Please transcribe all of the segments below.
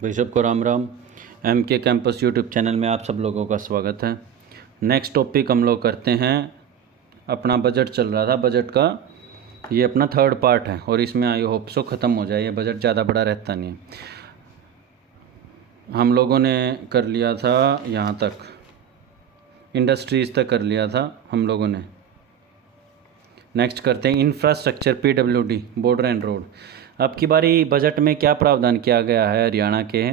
भाई सबको राम राम। एम के कैंपस यूट्यूब चैनल में आप सब लोगों का स्वागत है। नेक्स्ट टॉपिक हम लोग करते हैं, अपना बजट चल रहा था, बजट का ये अपना थर्ड पार्ट है और इसमें आई होप सो ख़त्म हो जाए। ये बजट ज़्यादा बड़ा रहता नहीं है। हम लोगों ने कर लिया था यहाँ तक, इंडस्ट्रीज़ तक कर लिया था हम लोगों ने। नेक्स्ट करते हैं infrastructure, PWD, border and road. अब की बारी बजट में क्या प्रावधान किया गया है हरियाणा के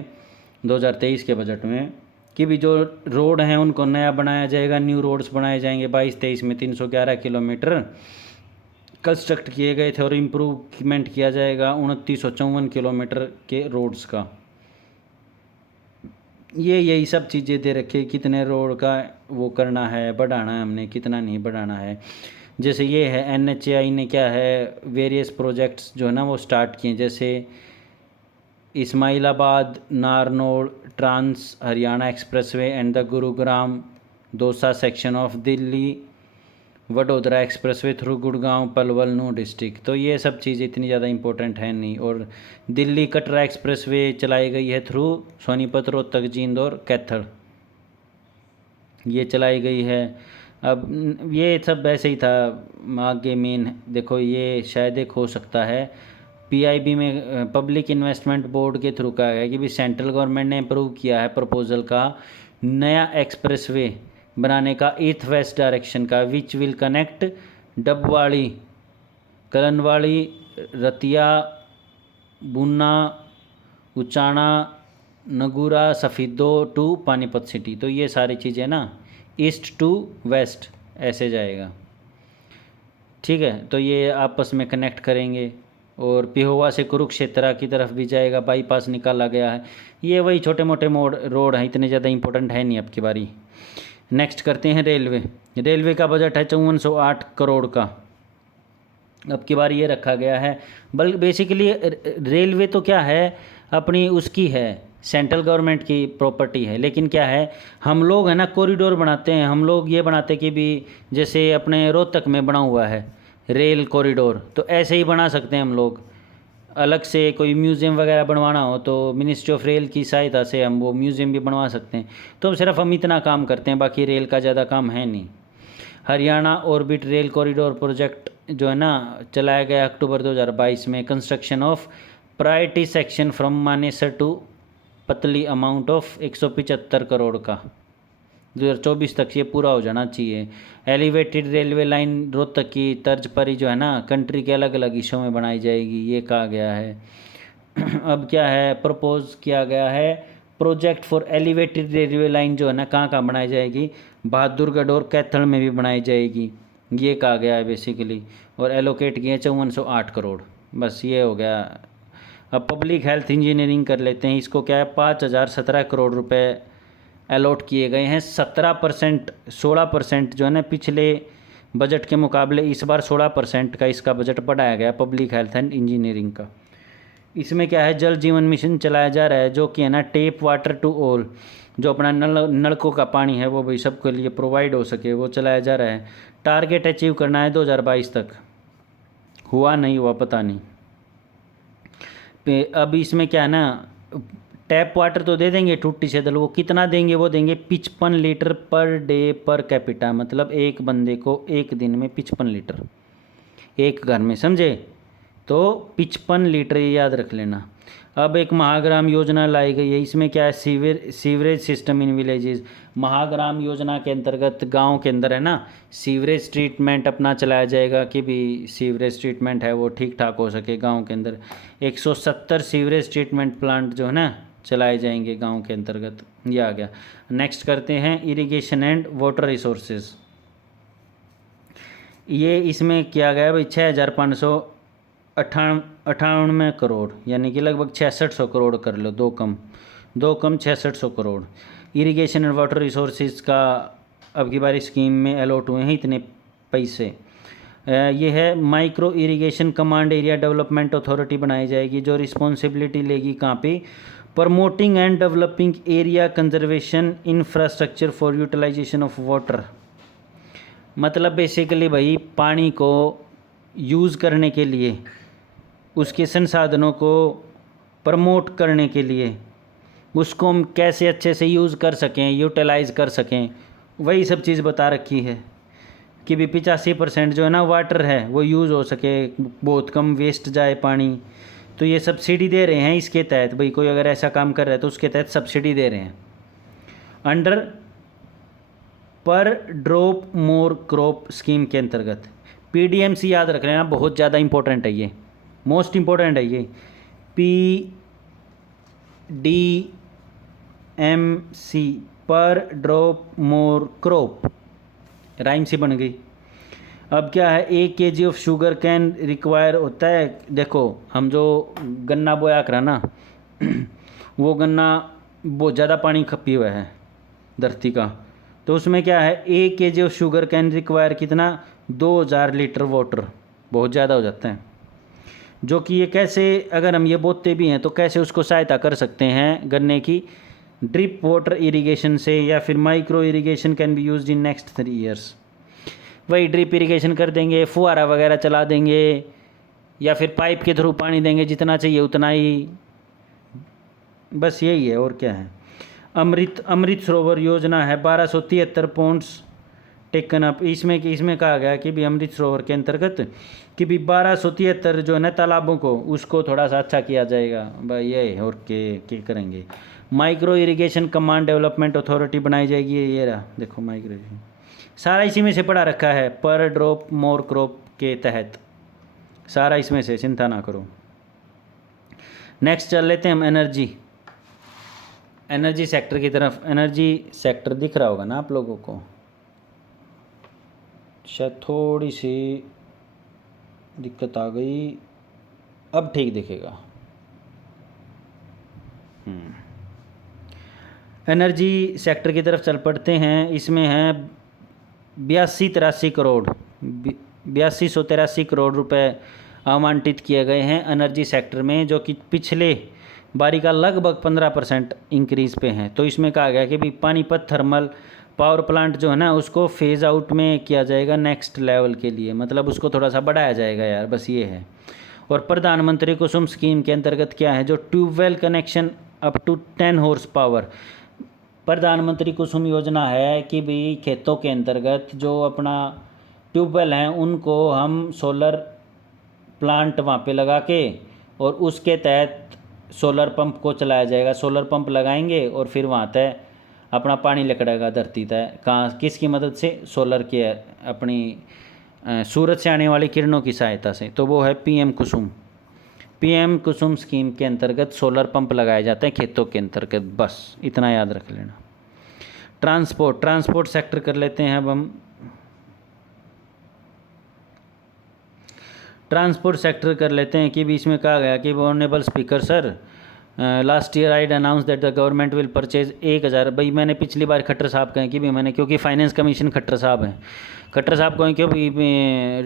2023 के बजट में कि भी जो रोड हैं उनको नया बनाया जाएगा, न्यू रोड्स बनाए जाएंगे। 22-23 में 311 किलोमीटर कंस्ट्रक्ट किए गए थे और इम्प्रूवमेंट किया जाएगा 2954 किलोमीटर के रोड्स का। यही सब चीज़ें दे रखी, कितने रोड का वो करना है, बढ़ाना है हमने, कितना नहीं बढ़ाना है। जैसे ये है NHAI ने क्या है वेरियस प्रोजेक्ट्स जो है ना वो स्टार्ट किए, जैसे Ismailabad Narnaul trans Haryana expressway and the Gurugram Dausa section of Delhi Vadodara expressway through Gurgaon Palwal Nuh district. तो ये सब चीज़ें इतनी ज़्यादा इंपॉर्टेंट है नहीं। और दिल्ली कटरा एक्सप्रेसवे चलाई गई है थ्रू सोनीपत रोहतक जींद और कैथल, ये चलाई गई है। अब ये सब वैसे ही था, आगे मेन देखो ये शायद एक हो सकता है PIB में पब्लिक इन्वेस्टमेंट बोर्ड के थ्रू का है कि भी सेंट्रल गवर्नमेंट ने अप्रूव किया है प्रपोजल का नया एक्सप्रेसवे बनाने का ईस्ट वेस्ट डायरेक्शन का, which will connect Dabwali Kalanwali Ratia Bunna Uchana Nagura Safidon to Panipat city. तो ये सारी चीज़ें ना ईस्ट टू वेस्ट ऐसे जाएगा, ठीक है। तो ये आपस में कनेक्ट करेंगे और पिहोवा से कुरुक्षेत्रा की तरफ भी जाएगा, बाईपास निकाला गया है। ये वही छोटे मोटे रोड हैं, इतने ज़्यादा इंपॉर्टेंट है नहीं अब की बारी। नेक्स्ट करते हैं रेलवे। रेलवे का बजट है 5408 करोड़ का। अब की बार ये रखा गया है, बल्कि बेसिकली रेलवे तो क्या है अपनी उसकी है, सेंट्रल गवर्नमेंट की प्रॉपर्टी है। लेकिन क्या है हम लोग है ना कॉरिडोर बनाते हैं, हम लोग ये बनाते कि भी जैसे अपने रोहतक में बना हुआ है रेल कॉरिडोर, तो ऐसे ही बना सकते हैं हम लोग। अलग से कोई म्यूज़ियम वगैरह बनवाना हो तो मिनिस्ट्री ऑफ रेल की सहायता से हम वो म्यूज़ियम भी बनवा सकते हैं। तो सिर्फ हम इतना काम करते हैं, बाकी रेल का ज़्यादा काम है नहीं। Haryana orbit rail corridor project जो है ना चलाया गया अक्टूबर 2022 में। Construction of priority section from Manesar to Patli amount of 175 crore का 2024 तक ये पूरा हो जाना चाहिए। एलिवेटेड रेलवे लाइन रोहतक की तर्ज पर ही जो है ना कंट्री के अलग अलग हिस्सों में बनाई जाएगी, ये कहा गया है। अब क्या है प्रपोज किया गया है project for elevated railway line जो है ना कहाँ कहाँ बनाई जाएगी, बहादुरगढ़ और कैथल में भी बनाई जाएगी, ये कहा गया है बेसिकली। और एलोकेट किए 5408 करोड़, बस ये हो गया। अब पब्लिक हेल्थ इंजीनियरिंग कर लेते हैं। इसको क्या है 5017 करोड़ रुपए अलॉट किए गए हैं। 17% 16% जो है ना पिछले बजट के मुकाबले इस बार 16% का इसका बजट बढ़ाया गया पब्लिक हेल्थ एंड इंजीनियरिंग का। इसमें क्या है जल जीवन मिशन चलाया जा रहा है, जो कि है ना टेप वाटर टू ऑल, जो अपना नलकों का पानी है वो भी सबके लिए प्रोवाइड हो सके, वो चलाया जा रहा है। टारगेट अचीव करना है 2022 तक, हुआ नहीं हुआ पता नहीं। अब इसमें क्या है ना टैप वाटर तो दे देंगे टूटी से दल, वो कितना देंगे, वो देंगे 55 litre per day per capita, मतलब एक बंदे को एक दिन में 55 लीटर एक घर में, समझे। तो 55 लीटर ये याद रख लेना। अब एक महाग्राम योजना लाई गई है। इसमें क्या है सीवरेज सिस्टम इन विलेजेस। महाग्राम योजना के अंतर्गत गांव के अंदर है ना सीवरेज ट्रीटमेंट अपना चलाया जाएगा कि भी सीवरेज ट्रीटमेंट है वो ठीक ठाक हो सके गांव के अंदर। 170 सीवरेज ट्रीटमेंट प्लांट जो है ना चलाए जाएंगे गांव के अंतर्गत, ये आ गया। नेक्स्ट करते हैं इरिगेशन एंड वाटर रिसोर्सेज। ये इसमें किया गया भाई 6598 करोड़, यानी कि लगभग 6600 करोड़ कर लो, दो कम 6600 crore irrigation and water resources का अब की बारी स्कीम में अलॉट हुए हैं इतने पैसे। ये है micro irrigation command area development authority बनाई जाएगी, जो रिस्पॉन्सिबिलिटी लेगी कहाँ पे promoting and developing area conservation infrastructure for utilization of water. मतलब बेसिकली भाई पानी को यूज़ करने के लिए, उसके संसाधनों को प्रमोट करने के लिए उसको हम कैसे अच्छे से यूज़ कर सकें, यूटिलाइज़ कर सकें, वही सब चीज़ बता रखी है कि भी 85% जो है ना वाटर है वो यूज़ हो सके, बहुत कम वेस्ट जाए पानी। तो ये सब्सिडी दे रहे हैं इसके तहत, भाई कोई अगर ऐसा काम कर रहा है तो उसके तहत सब्सिडी दे रहे हैं अंडर पर ड्रॉप मोर क्रॉप स्कीम के अंतर्गत। PDMC याद रख लेना, बहुत ज़्यादा इंपॉर्टेंट है ये, मोस्ट इंपॉर्टेंट है ये। PDMC पर ड्रॉप मोर क्रॉप, राइम सी बन गई। अब क्या है, 1 kg of sugar cane require होता है। देखो हम जो गन्ना बोया करा ना वो गन्ना बहुत ज़्यादा पानी खपी हुआ है धरती का, तो उसमें क्या है 1 kg of sugar cane require कितना, 2000 लीटर वाटर, बहुत ज़्यादा हो जाता है। जो कि ये कैसे, अगर हम ये बोते भी हैं तो कैसे उसको सहायता कर सकते हैं गन्ने की, ड्रिप वाटर इरिगेशन से, या फिर micro irrigation can be used in next 3 years. वही ड्रिप इरिगेशन कर देंगे, फुहारा वगैरह चला देंगे, या फिर पाइप के थ्रू पानी देंगे, जितना चाहिए उतना ही, बस यही है और क्या है। अमृत सरोवर योजना है, 1273 पॉइंट्स टेकन अप। इसमें कहा गया कि भी अमृत सरोवर के अंतर्गत कि भी 1273 जो है ना तालाबों को, उसको थोड़ा सा अच्छा किया जाएगा भाई, ये और के करेंगे। Micro irrigation command development authority बनाई जाएगी, ये रहा देखो माइक्रो इरिगेशन, सारा इसी में से पढ़ा रखा है, पर ड्रॉप मोर क्रॉप के तहत, सारा इसमें से, चिंता ना करो। नेक्स्ट चल लेते हैं हम एनर्जी सेक्टर की तरफ। एनर्जी सेक्टर दिख रहा होगा ना आप लोगों को, शायद थोड़ी सी दिक्कत आ गई, अब ठीक दिखेगा। एनर्जी सेक्टर की तरफ चल पड़ते हैं। इसमें है 8283 करोड़ रुपए आवंटित किए गए हैं एनर्जी सेक्टर में, जो कि पिछले बारी का लगभग 15% इंक्रीज़ पे हैं। तो इसमें कहा गया कि भी पानीपत थर्मल पावर प्लांट जो है ना उसको फेज़ आउट में किया जाएगा नेक्स्ट लेवल के लिए, मतलब उसको थोड़ा सा बढ़ाया जाएगा यार, बस ये है। और प्रधानमंत्री कुसुम स्कीम के अंतर्गत क्या है, जो tubewell connection up to 10 horse power, प्रधानमंत्री कुसुम योजना है कि भी खेतों के अंतर्गत जो अपना ट्यूबवेल हैं उनको हम सोलर प्लांट वहाँ पे लगा के, और उसके तहत सोलर पंप को चलाया जाएगा। सोलर पंप लगाएंगे और फिर वहाँ तय अपना पानी लकड़ेगा धरती तय, कहाँ किसकी मदद से, सोलर के अपनी सूरज से आने वाली किरणों की सहायता से। तो वो है PM कुसुम स्कीम के अंतर्गत सोलर पंप लगाए जाते हैं खेतों के अंतर्गत, बस इतना याद रख लेना। ट्रांसपोर्ट सेक्टर कर लेते हैं अब हम। ट्रांसपोर्ट सेक्टर कर लेते हैं कि भी इसमें कहा गया कि honourable speaker sir, last year I'd announce that the government will purchase 1000, भाई मैंने पिछली बार खट्टर साहब कहें कि भी मैंने, क्योंकि फाइनेंस कमीशन खट्टर साहब हैं, खट्टर साहब कहें क्यों भी,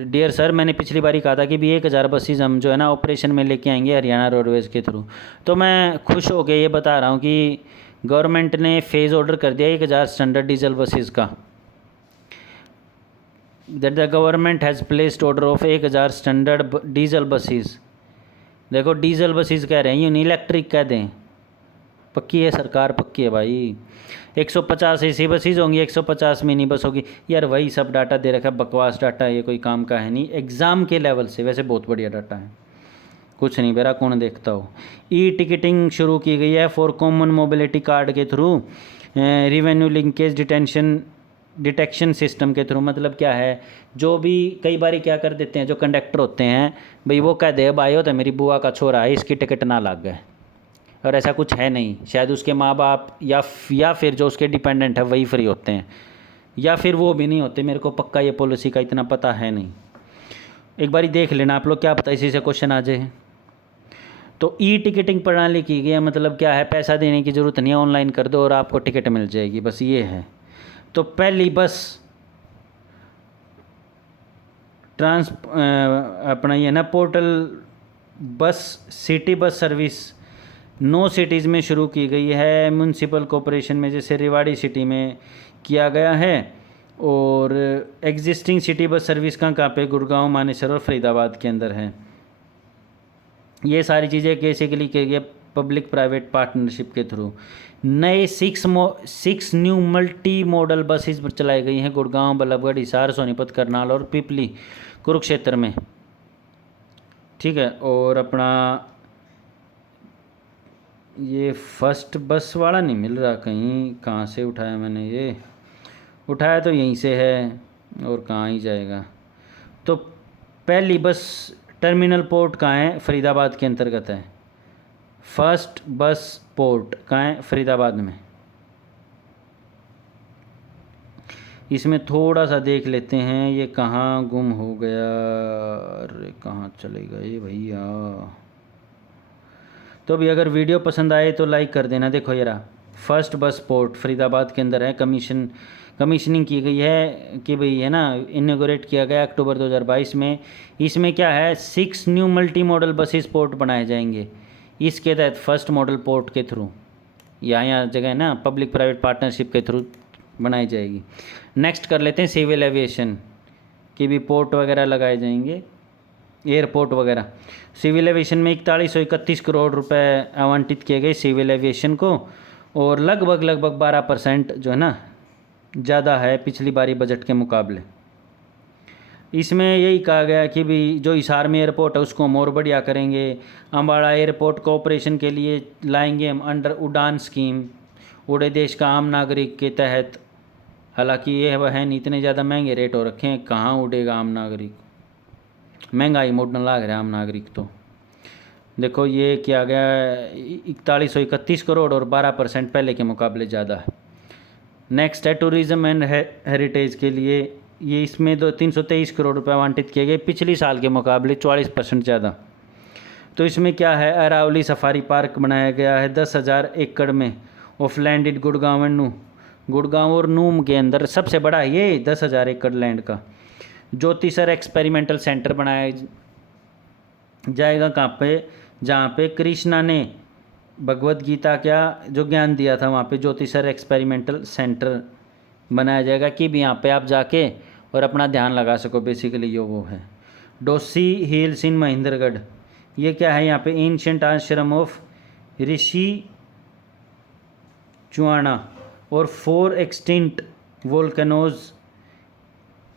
डियर सर मैंने पिछली बार ही कहा था कि भी 1000 बसेज हम जो है ना ऑपरेशन में लेके आएंगे हरियाणा रोडवेज़ के थ्रू। तो मैं खुश होकर ये बता रहा हूँ कि गवर्नमेंट ने फेज़ ऑर्डर कर दिया 1000 स्टैंडर्ड डीजल बसेज का, that the government has placed order of 1000 standard diesel buses. देखो डीजल बसेज कह रहे हैं, यूँ नहीं इलेक्ट्रिक कह दें, पक्की है सरकार, पक्की है भाई। 150 AC बसेज होंगी, 150 मिनी बस होगी। यार वही सब डाटा दे रखा है, बकवास डाटा है, ये कोई काम का है नहीं। एग्ज़ाम के लेवल से वैसे बहुत बढ़िया डाटा है, कुछ नहीं बेरा कौन देखता हो। टिकटिंग शुरू की गई है फॉर कॉमन मोबिलिटी कार्ड के through, revenue linkage detection system के थ्रू। मतलब क्या है, जो भी कई बार क्या कर देते हैं जो कंडक्टर होते हैं, भाई वो कह दे भाई हो तो मेरी बुआ का छोरा है, इसकी टिकट ना लग गए, और ऐसा कुछ है नहीं। शायद उसके माँ बाप या फिर जो उसके डिपेंडेंट है वही फ्री होते हैं, या फिर वो भी नहीं होते, मेरे को पक्का ये पॉलिसी का इतना पता है नहीं। एक बार देख लेना आप लोग, क्या पता इसी से क्वेश्चन आ जाए। तो टिकटिंग प्रणाली की गई है, मतलब क्या है, पैसा देने की ज़रूरत नहीं है, ऑनलाइन कर दो और आपको टिकट मिल जाएगी, बस ये है। तो पहली बस अपना ये ना portal bus city bus service 9 cities में शुरू की गई है, म्यूनसिपल कॉरपोरेशन में जैसे रेवाड़ी सिटी में किया गया है, और एग्जिस्टिंग सिटी बस सर्विस कहाँ पे, गुड़गांव, मानेसर और फरीदाबाद के अंदर है। ये सारी चीज़ें बेसिकली की गई पब्लिक प्राइवेट पार्टनरशिप के थ्रू नए 6 न्यू मल्टी मॉडल बसेस चलाई गई हैं गुड़गांव, बल्लभगढ़, हिसार, सोनीपत, करनाल और पिपली कुरुक्षेत्र में। ठीक है, और अपना ये फर्स्ट बस वाला नहीं मिल रहा कहीं, कहाँ से उठाया मैंने, ये उठाया तो यहीं से है और कहाँ ही जाएगा। तो पहली बस टर्मिनल पोर्ट कहाँ है, फरीदाबाद के अंतर्गत है। फर्स्ट बस पोर्ट कहाँ है, फरीदाबाद में। इसमें थोड़ा सा देख लेते हैं ये कहाँ गुम हो गया, अरे कहाँ चले गए भैया। तो अभी अगर वीडियो पसंद आए तो लाइक कर देना। देखो यार, फर्स्ट बस पोर्ट फरीदाबाद के अंदर है, कमीशनिंग की गई है कि भाई है ना, इनोग्रेट किया गया अक्टूबर 2022 में। इसमें क्या है, 6 new multi modal buses port बनाए जाएंगे इसके तहत फर्स्ट मॉडल पोर्ट के थ्रू। यहाँ जगह है ना, पब्लिक प्राइवेट पार्टनरशिप के थ्रू बनाई जाएगी। नेक्स्ट कर लेते हैं सिविल एविएशन की भी पोर्ट वगैरह लगाए जाएंगे, एयरपोर्ट वगैरह। सिविल एविएशन में 4131 करोड़ रुपए आवंटित किए गए सिविल एविएशन को, और लगभग 12% जो है ना ज़्यादा है पिछली बारी बजट के मुकाबले। इसमें यही कहा गया कि भी जो हिसार में एयरपोर्ट है उसको हम और बढ़िया करेंगे। अम्बाड़ा एयरपोर्ट को ऑपरेशन के लिए लाएंगे हम अंडर उड़ान स्कीम, उड़े देश का आम नागरिक के तहत। हालांकि ये वह है नहीं, इतने ज़्यादा महंगे रेट हो रखे हैं, कहाँ उड़ेगा आम नागरिक, महंगाई मोड़ने लग रहा है आम नागरिक। तो देखो ये किया गया 4131 करोड़ और 12% पहले के मुकाबले ज़्यादा है। नेक्स्ट है टूरिज़्म एंड हेरिटेज के लिए, ये इसमें 323 करोड़ रुपए आवंटित किए गए, पिछली साल के मुकाबले 44% ज़्यादा। तो इसमें क्या है, अरावली सफारी पार्क बनाया गया है 10,000 एकड़ में ऑफ लैंडेड गुड़गांव एंड नू, गुड़गांव और नूम के अंदर सबसे बड़ा है ये 10,000 एकड़ लैंड का। ज्योतिसर एक्सपेरिमेंटल सेंटर बनाया जाएगा कहाँ पे, जहाँ पे कृष्णा ने भगवत गीता क्या जो ज्ञान दिया था, वहाँ पे ज्योतिसर एक्सपेरिमेंटल सेंटर बनाया जाएगा कि भी यहाँ पे आप जाके और अपना ध्यान लगा सको। बेसिकली ये वो है। डोसी हिल्स इन महेंद्रगढ़, ये क्या है, यहाँ पे एंशिएंट आश्रम ऑफ ऋषि चुआना और 4 extinct volcanoes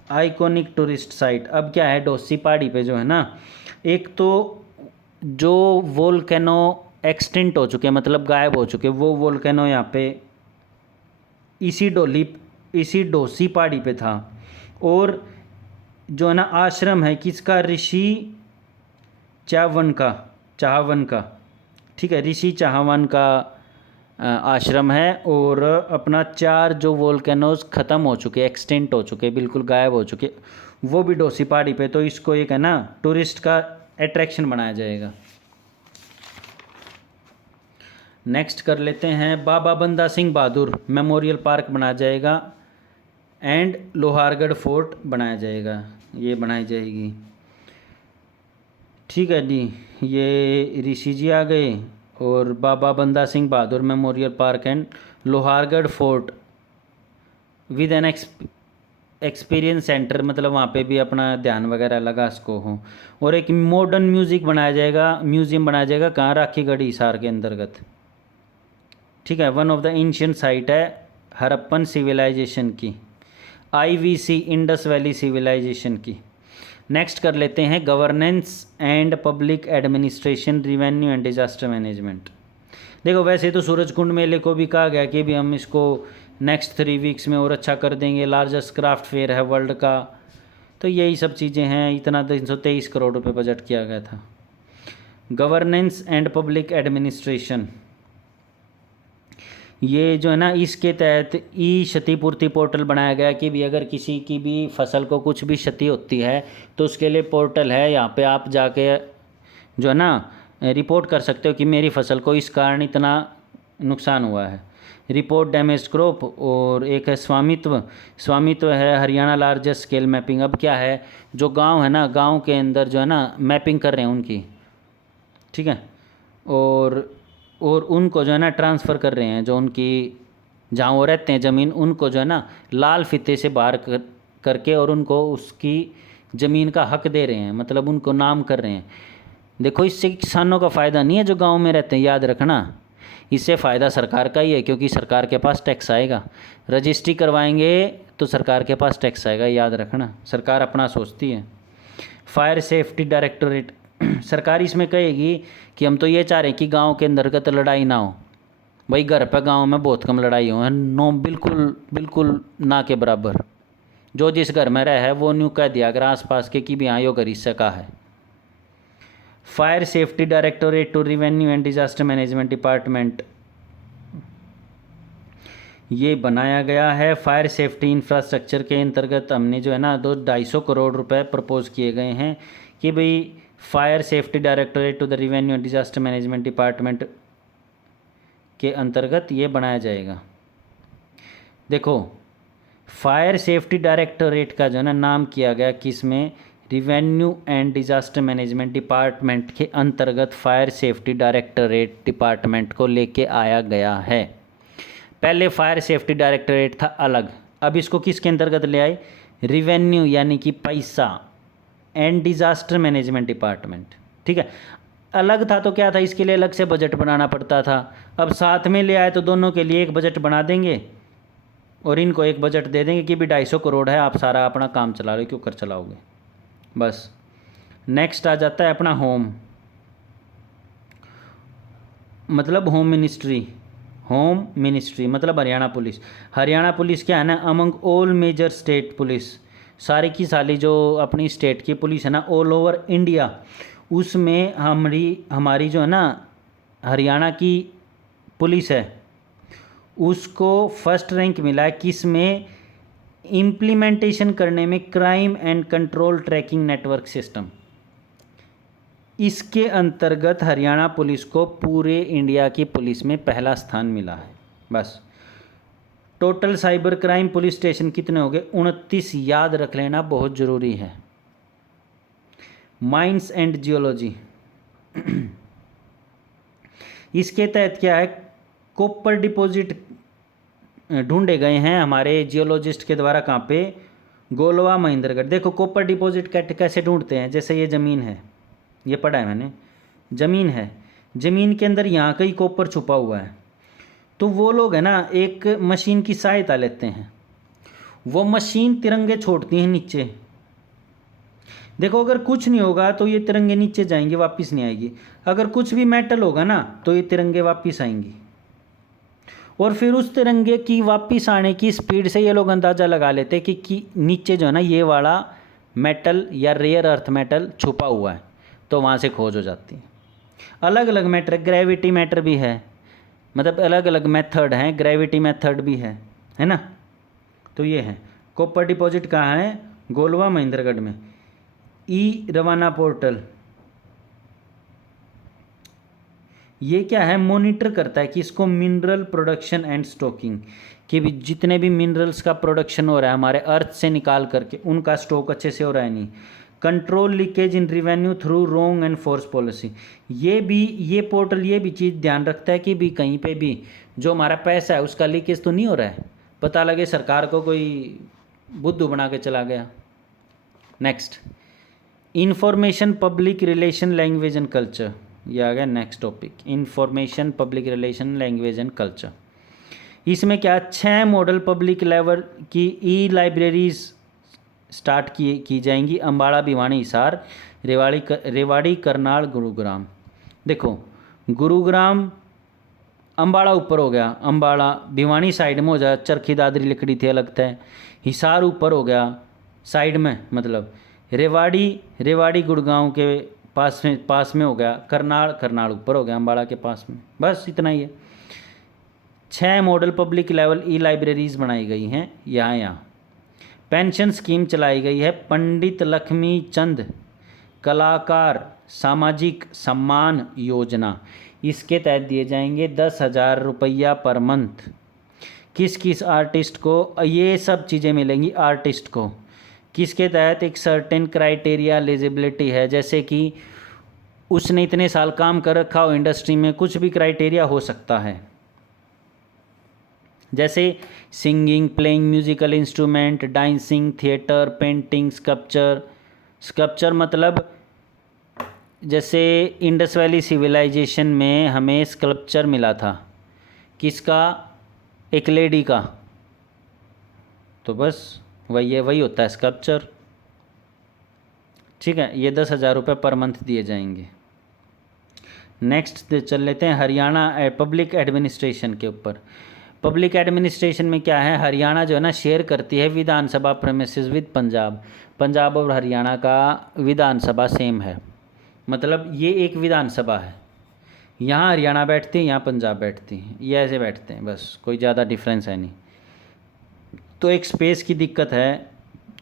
iconic tourist site. अब क्या है, डोसी पहाड़ी पे जो है ना, एक तो जो वोल्केनो एक्सटिंक्ट हो चुके मतलब गायब हो चुके, वो वोल्केनो यहाँ पे इसी डोसी पहाड़ी पे था। और जो है ना आश्रम है किसका, ऋषि चाहवन का, ठीक है, ऋषि चाहवन का आश्रम है। और अपना 4 जो वोल्केनोज ख़त्म हो चुके, एक्सटिंक्ट हो चुके, बिल्कुल गायब हो चुके, वो भी डोसी पहाड़ी पे। तो इसको एक है ना टूरिस्ट का अट्रैक्शन बनाया जाएगा। नेक्स्ट कर लेते हैं बाबा बंदा सिंह बहादुर मेमोरियल पार्क बनाया जाएगा एंड लोहारगढ़ फोर्ट बनाया जाएगा, ये बनाई जाएगी। ठीक है जी, ये ऋषि जी आ गए, और Baba Banda Singh Bahadur memorial park and Lohargarh fort with an experience centre, मतलब वहाँ पे भी अपना ध्यान वगैरह लगा सको हो। और एक मॉडर्न म्यूज़ियम बनाया जाएगा कहाँ, राखीगढ़ हिसार के अंतर्गत। ठीक है, one of the ancient site है हड़प्पन सिविलाइजेशन की, IVC इंडस वैली सिविलाइजेशन की। नेक्स्ट कर लेते हैं governance and public administration, revenue and disaster management. देखो वैसे तो सूरजकुंड मेले को भी कहा गया कि भी हम इसको नेक्स्ट 3 वीक्स में और अच्छा कर देंगे, लार्जेस्ट क्राफ्ट फेयर है वर्ल्ड का। तो यही सब चीज़ें हैं, इतना 323 करोड़ रुपए बजट किया गया था। गवर्नेंस एंड पब्लिक एडमिनिस्ट्रेशन, ये जो है ना इसके तहत ई क्षतिपूर्ति पोर्टल बनाया गया कि भी अगर किसी की भी फसल को कुछ भी क्षति होती है तो उसके लिए पोर्टल है, यहाँ पे आप जाके जो है ना रिपोर्ट कर सकते हो कि मेरी फसल को इस कारण इतना नुकसान हुआ है। रिपोर्ट डैमेज क्रॉप, और एक है स्वामित्व है हरियाणा लार्जेस्ट स्केल मैपिंग। अब क्या है, जो गांव है ना, गांव के अंदर जो है ना मैपिंग कर रहे हैं उनकी, ठीक है, और उनको जो है ना ट्रांसफ़र कर रहे हैं, जो उनकी जहाँ वो रहते हैं ज़मीन, उनको जो है ना लाल फीते से बाहर करके और उनको उसकी ज़मीन का हक दे रहे हैं, मतलब उनको नाम कर रहे हैं। देखो इससे किसानों का फ़ायदा नहीं है जो गांव में रहते हैं, याद रखना। इससे फ़ायदा सरकार का ही है, क्योंकि सरकार के पास टैक्स आएगा। रजिस्ट्री करवाएंगे तो सरकार के पास टैक्स आएगा, याद रखना। सरकार अपना सोचती है। फायर सेफ्टी डायरेक्टोरेट सरकार इसमें कहेगी कि हम तो ये चाह रहे हैं कि गांव के अंतर्गत लड़ाई ना हो। भाई घर पे गांव में बहुत कम लड़ाई हो है, नो, बिल्कुल बिल्कुल ना के बराबर। जो जिस घर में रहे है वो न्यू कह दिया अगर आसपास के कि भी हाँ यो घर इससे का है। Fire safety directorate to revenue and disaster management department ये बनाया गया है। फायर सेफ्टी इंफ्रास्ट्रक्चर के अंतर्गत हमने जो है ना 250 करोड़ रुपए प्रपोज किए गए हैं कि भाई fire safety directorate to the revenue and disaster management department के अंतर्गत ये बनाया जाएगा। देखो फायर सेफ्टी डायरेक्टोरेट का जो है ना नाम किया गया किस में, revenue and disaster management department के अंतर्गत फायर सेफ्टी डायरेक्टोरेट डिपार्टमेंट को लेके आया गया है। पहले फायर सेफ्टी डायरेक्टोरेट था अलग, अब इसको किसके अंतर्गत ले आए, रिवेन्यू यानी कि पैसा, एंड डिजास्टर मैनेजमेंट डिपार्टमेंट। ठीक है, अलग था तो क्या था, इसके लिए अलग से बजट बनाना पड़ता था। अब साथ में ले आए तो दोनों के लिए एक बजट बना देंगे और इनको एक बजट दे देंगे कि भी 250 करोड़ है, आप सारा अपना काम चला लो, क्यों कर चलाओगे बस। नेक्स्ट आ जाता है अपना होम, मतलब होम मिनिस्ट्री। होम मिनिस्ट्री मतलब हरियाणा पुलिस। हरियाणा पुलिस क्या है ना, among all major state police, सारी की सारी जो अपनी स्टेट की पुलिस है ना ऑल ओवर इंडिया, उसमें हमारी जो है ना हरियाणा की पुलिस है उसको फर्स्ट रैंक मिला है किस में, इम्प्लीमेंटेशन करने में crime and control tracking network system. इसके अंतर्गत हरियाणा पुलिस को पूरे इंडिया की पुलिस में पहला स्थान मिला है बस। Total cyber crime police station कितने हो गए, 29, याद रख लेना, बहुत ज़रूरी है। माइंस एंड जियोलॉजी इसके तहत क्या है, कॉपर डिपॉजिट ढूंढे गए हैं हमारे जियोलॉजिस्ट के द्वारा। कहाँ पे, गोलवा महेंद्रगढ़। देखो कॉपर डिपॉजिट कैसे ढूंढते हैं, जैसे ये ज़मीन है, ये पढ़ा है मैंने, ज़मीन है, ज़मीन के अंदर यहाँ का ही कॉपर छुपा हुआ है, तो वो लोग है ना एक मशीन की सहायता लेते हैं, वो मशीन तिरंगे छोड़ती है नीचे। देखो अगर कुछ नहीं होगा तो ये तिरंगे नीचे जाएंगे, वापस नहीं आएगी। अगर कुछ भी मेटल होगा ना तो ये तिरंगे वापस आएंगी, और फिर उस तिरंगे की वापस आने की स्पीड से ये लोग अंदाज़ा लगा लेते हैं कि नीचे जो है ना ये वाला मेटल या रेयर अर्थ मेटल छुपा हुआ है, तो वहाँ से खोज हो जाती है। अलग अलग मैटर, ग्रेविटी मैटर भी है, मतलब अलग अलग मेथड हैं, ग्रेविटी मेथड भी है ना। तो ये है कॉपर डिपॉजिट कहाँ है, गोलवा महेंद्रगढ़ में। ई रवाना पोर्टल ये क्या है, मॉनिटर करता है कि इसको मिनरल प्रोडक्शन एंड स्टॉकिंग, कि भी जितने भी मिनरल्स का प्रोडक्शन हो रहा है हमारे अर्थ से निकाल करके उनका स्टॉक अच्छे से हो रहा है नहीं। Control leakage in revenue through wrong and force policy, ये पोर्टल ये भी चीज़ ध्यान रखता है कि भी कहीं पे भी जो हमारा पैसा है उसका लीकेज तो नहीं हो रहा है, पता लगे सरकार को कोई बुद्धू बना के चला गया। Next information public relation language and culture, ये आ गया next topic, information public relation language and culture. इसमें क्या 6 मॉडल पब्लिक लेवल की ई लाइब्रेरीज स्टार्ट की जाएंगी, अम्बाड़ा, भिवानी, हिसार, रेवाड़ी, करनाल, गुरुग्राम। देखो गुरुग्राम अम्बाड़ा ऊपर हो गया, अम्बाड़ा भिवानी साइड में हो जाए, चरखी दादरी लकड़ी थी लगता है, हिसार ऊपर हो गया साइड में, मतलब रेवाड़ी गुड़गांव के पास में हो गया, करनाल ऊपर हो गया अम्बाड़ा के पास में, बस इतना ही है। 6 मॉडल पब्लिक लेवल ई लाइब्रेरीज बनाई गई हैं यहाँ। पेंशन स्कीम चलाई गई है, पंडित लक्ष्मी चंद कलाकार सामाजिक सम्मान योजना, इसके तहत दिए जाएंगे 10,000 रुपया पर मंथ। किस किस आर्टिस्ट को ये सब चीज़ें मिलेंगी, आर्टिस्ट को किसके तहत, एक सर्टेन क्राइटेरिया एलिजिबिलिटी है, जैसे कि उसने इतने साल काम कर रखा हो इंडस्ट्री में, कुछ भी क्राइटेरिया हो सकता है, जैसे singing, playing musical instrument, dancing, theatre, painting, sculpture मतलब जैसे इंडस वैली सिविलाइजेशन में हमें स्कल्पचर मिला था, किसका? एक लेडी का। तो बस वही होता है स्कल्पचर। ठीक है, ये 10,000 रुपये पर मंथ दिए जाएंगे। नेक्स्ट चल लेते हैं हरियाणा पब्लिक एडमिनिस्ट्रेशन के ऊपर। पब्लिक एडमिनिस्ट्रेशन में क्या है, हरियाणा जो है ना शेयर करती है विधानसभा प्रेमिसेस विद पंजाब। पंजाब और हरियाणा का विधानसभा सेम है, मतलब ये एक विधानसभा है, यहाँ हरियाणा बैठती है, यहाँ पंजाब बैठती है, ये ऐसे बैठते हैं, बस कोई ज़्यादा डिफरेंस है नहीं। तो एक स्पेस की दिक्कत है,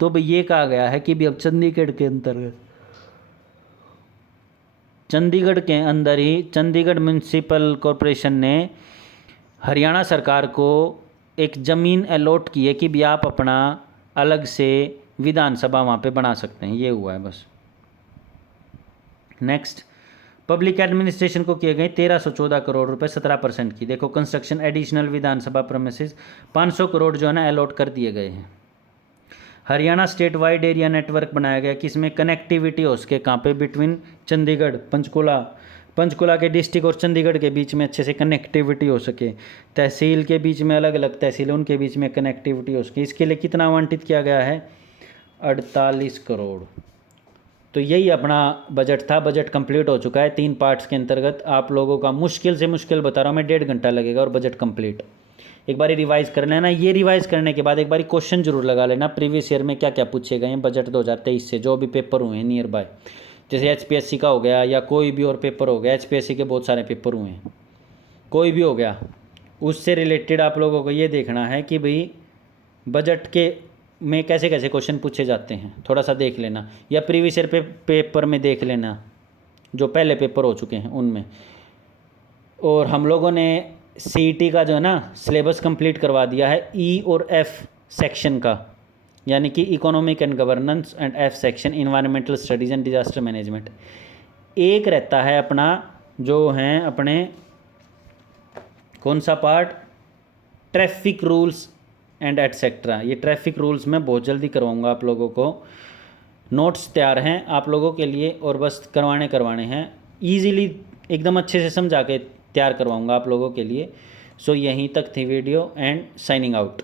तो भाई ये कहा गया है कि भी अब चंडीगढ़ के अंतर्गत, चंडीगढ़ के अंदर ही चंडीगढ़ म्यूनसिपल कॉरपोरेशन ने हरियाणा सरकार को एक ज़मीन अलॉट की है कि भी आप अपना अलग से विधानसभा वहाँ पे बना सकते हैं, ये हुआ है बस। नेक्स्ट, पब्लिक एडमिनिस्ट्रेशन को किए गए 1314 करोड़ रुपए 17% की। देखो कंस्ट्रक्शन एडिशनल विधानसभा प्रेमिसेस 500 करोड़ जो है ना अलॉट कर दिए गए हैं। Haryana state wide area network बनाया गया, किसमें? कनेक्टिविटी हो सके, कहाँ पे? बिटवीन चंडीगढ़, पंचकुला के डिस्ट्रिक्ट और चंडीगढ़ के बीच में अच्छे से कनेक्टिविटी हो सके, तहसील के बीच में अलग अलग तहसील उनके बीच में कनेक्टिविटी हो सके। इसके लिए कितना आवंटित किया गया है? 48 करोड़। तो यही अपना बजट था। बजट कंप्लीट हो चुका है 3 पार्ट्स के अंतर्गत। आप लोगों का मुश्किल से मुश्किल बता रहा हूँ मैं 1.5 घंटा लगेगा और बजट कंप्लीट। एक बारी रिवाइज कर लेना। ये रिवाइज करने के बाद एक बारी क्वेश्चन जरूर लगा लेना प्रीवियस ईयर में क्या क्या पूछे गए हैं बजट 2023 से, जो भी पेपर हुए हैं नियर बाय, जैसे एचपीएससी का हो गया या कोई भी और पेपर हो गया। एचपीएससी के बहुत सारे पेपर हुए हैं, कोई भी हो गया, उससे रिलेटेड आप लोगों को ये देखना है कि भाई बजट के में कैसे कैसे क्वेश्चन पूछे जाते हैं, थोड़ा सा देख लेना, या प्रीवियस ईयर पेपर में देख लेना जो पहले पेपर हो चुके हैं उनमें। और हम लोगों ने सीईटी का जो है ना सिलेबस कंप्लीट करवा दिया है ई और एफ सेक्शन का, यानी कि economic and governance, and F section environmental studies and disaster management. एक रहता है अपना जो हैं अपने कौन सा part, traffic rules and etcetera. ये ट्रैफिक रूल्स मैं बहुत जल्दी करवाऊंगा आप लोगों को, नोट्स तैयार हैं आप लोगों के लिए और बस करवाने हैं, ईजीली एकदम अच्छे से समझा के तैयार करवाऊंगा आप लोगों के लिए। सो यहीं तक थी वीडियो एंड साइनिंग आउट।